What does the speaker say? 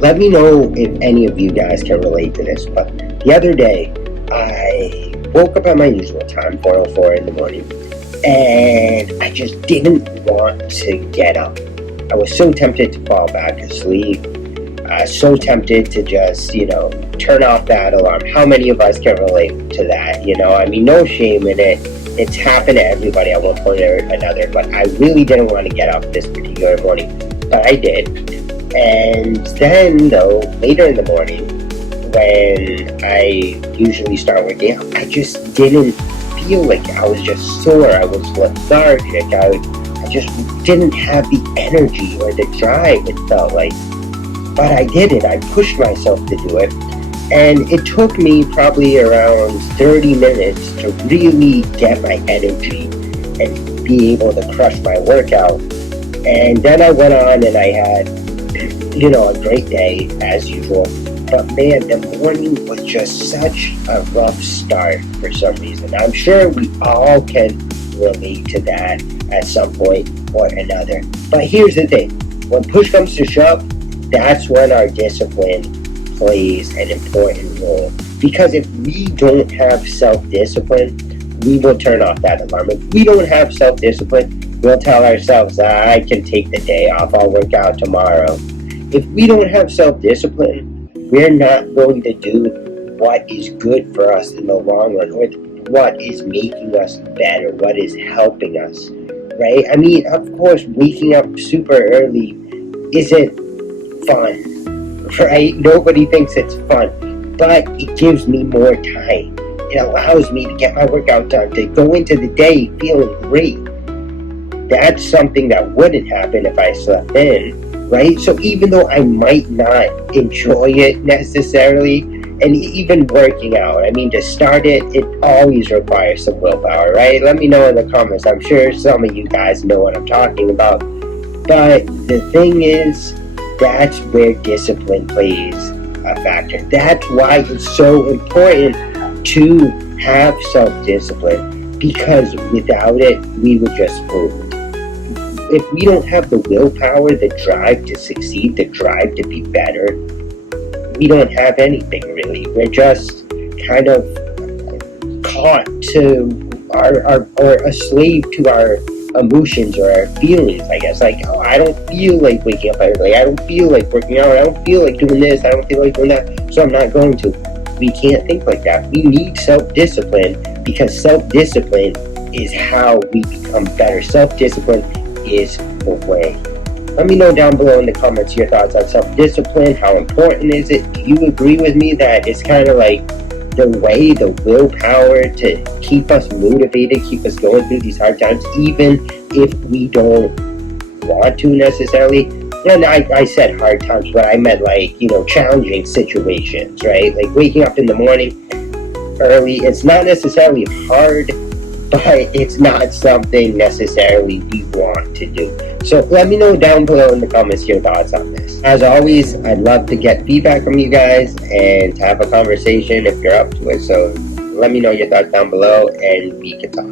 Let me know if any of you guys can relate to this, but the other day, I woke up at my usual time, 4:04 in the morning, and I just didn't want to get up. I was so tempted to fall back asleep, so tempted to just, turn off that alarm. How many of us can relate to that? I mean, no shame in it. It's happened to everybody at one point or another, but I really didn't want to get up this particular morning, but I did. And then, though, later in the morning, when I usually start working out, I just didn't feel like I was just sore. I was lethargic. I just didn't have the energy or the drive, it felt like. But I did it. I pushed myself to do it. And it took me probably around 30 minutes to really get my energy and be able to crush my workout. And then I went on and I had a great day as usual. But man, the morning was just such a rough start for some reason. I'm sure we all can relate to that at some point or another. But here's the thing. When push comes to shove, that's when our discipline plays an important role. Because if we don't have self-discipline, we will turn off that alarm. If we don't have self-discipline, we'll tell ourselves, I can take the day off, I'll work out tomorrow. If we don't have self-discipline, we're not going to do what is good for us in the long run, or what is making us better, what is helping us, right? I mean, of course, waking up super early isn't fun, right? Nobody thinks it's fun, but it gives me more time. It allows me to get my workout done, to go into the day feeling great. That's something that wouldn't happen if I slept in. Right? So even though I might not enjoy it necessarily, and even working out, I mean, to start it, it always requires some willpower, right? Let me know in the comments. I'm sure some of you guys know what I'm talking about. But the thing is, that's where discipline plays a factor. That's why it's so important to have self-discipline, because without it, we would just fold. If we don't have the willpower, the drive to succeed, the drive to be better, we don't have anything really. We're just kind of caught to or a slave to our emotions or our feelings, I guess. Like, oh, I don't feel like waking up early. I don't feel like working out. I don't feel like doing this. I don't feel like doing that. So I'm not going to. We can't think like that. We need self-discipline, because self-discipline is how we become better. Self-discipline is the way. Let me know down below in the comments your thoughts on self-discipline. How important is it? Do you agree with me that it's kind of like the way, the willpower to keep us motivated, keep us going through these hard times, even if we don't want to necessarily? And I said hard times, but I meant like, challenging situations, right? Like waking up in the morning early, it's not necessarily hard, but it's not something necessarily we want to do. So let me know down below in the comments your thoughts on this. As always, I'd love to get feedback from you guys and to have a conversation if you're up to it. So let me know your thoughts down below and we can talk.